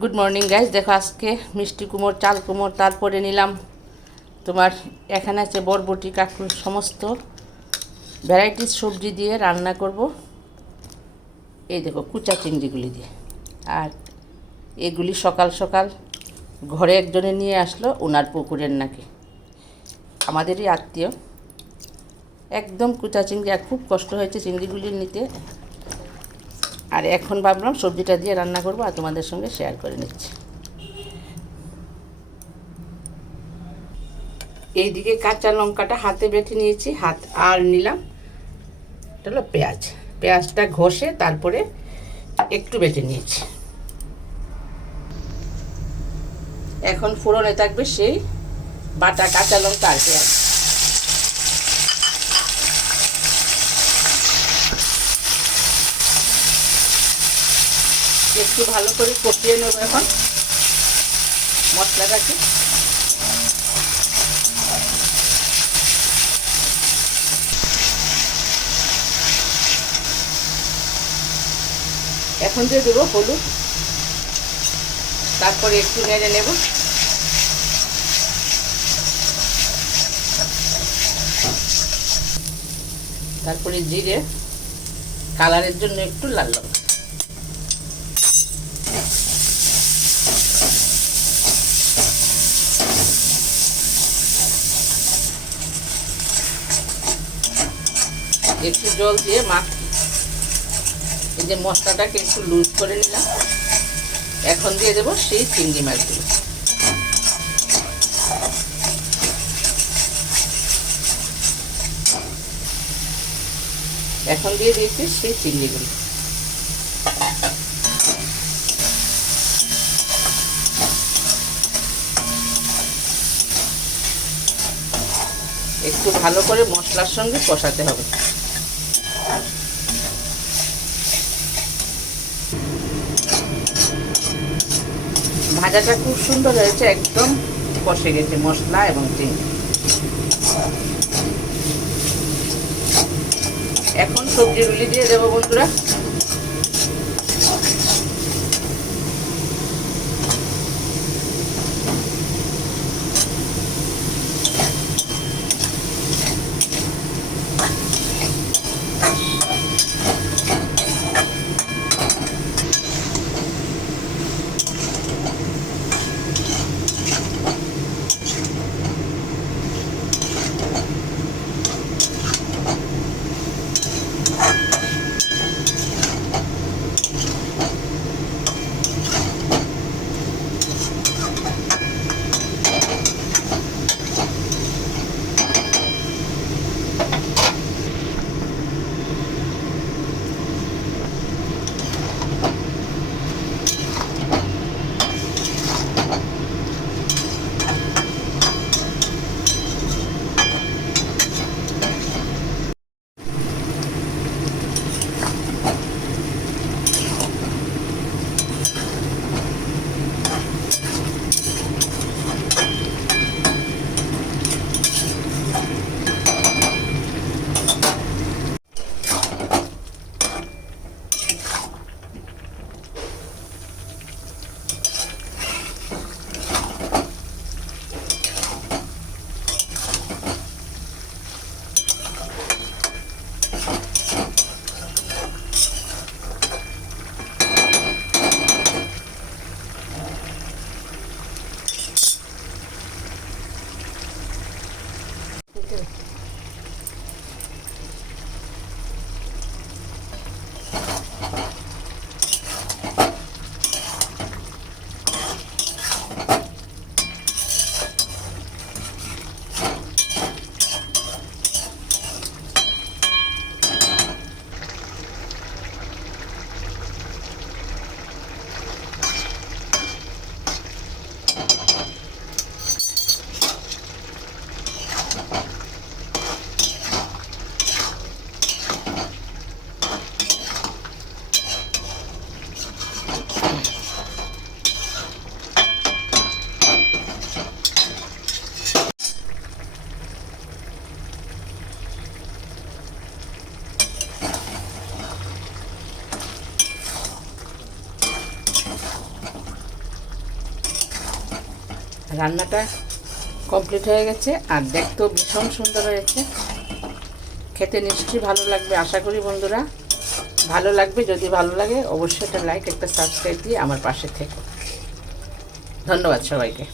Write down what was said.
Good morning guys. দেখো আজকে মিষ্টি কুমড়, চাল কুমড়, তারপরে নিলাম তোমার এখানে আছে বরবটি, কাঁকরোল, সমস্ত ভ্যারাইটিস সবজি দিয়ে রান্না করব। এই দেখো কুচা চিংড়িগুলি দিয়ে। আর এগুলি সকাল সকাল ঘরে একজনে নিয়ে আসলো, ওনার পুকুরের নাকি, আমাদেরই আত্মীয়। একদম কুচা চিংড়ি, আর খুব কষ্ট হয়েছে চিংড়িগুলি নিতে। আর এখন ভাবলাম সবজিটা দিয়ে রান্না করবো আর তোমাদের সঙ্গে শেয়ার করে নিচ্ছি। এইদিকে কাঁচা লঙ্কাটা হাতে বেটে নিয়েছি, আর নিলাম এটা হলো পেঁয়াজ। পেঁয়াজটা ঘষে তারপরে একটু বেটে নিয়েছি। এখন ফোড়নে থাকবে সেই বাটা কাঁচা লঙ্কা আর পেঁয়াজ। একটু ভালো করে কষিয়ে নেব এখন মশলাটাকে। এখন দিয়ে দেবো হলুদ, তারপরে একটু নেড়ে নেব। তারপরে জিরে, কালারের জন্য একটু লাল লঙ্কা। একটু জল দিয়ে মাখি। এই যে মশলাটাকে একটু লুজ করে নিলাম। এখন দিয়ে দেবো সেই চিংড়ি মাছগুলো। এখন দিয়ে দিয়েছি সেই চিংড়িগুলো। একটু ভালো করে মশলার সঙ্গে কষাতে হবে। ভাজাটা খুব সুন্দর হয়েছে, একদম কষে গেছে মশলা এবং চিংড়ি। এখন সবজিগুলি দিয়ে দেবো বন্ধুরা। রান্নাটা কমপ্লিট হয়ে গেছে, আর দেখতেও ভীষণ সুন্দর হয়েছে। খেতে নিশ্চয়ই ভালো লাগবে আশা করি বন্ধুরা। ভালো লাগবে, যদি ভালো লাগে অবশ্যই একটা লাইক, একটা সাবস্ক্রাইব দিয়ে আমার পাশে থেকো। ধন্যবাদ সবাইকে।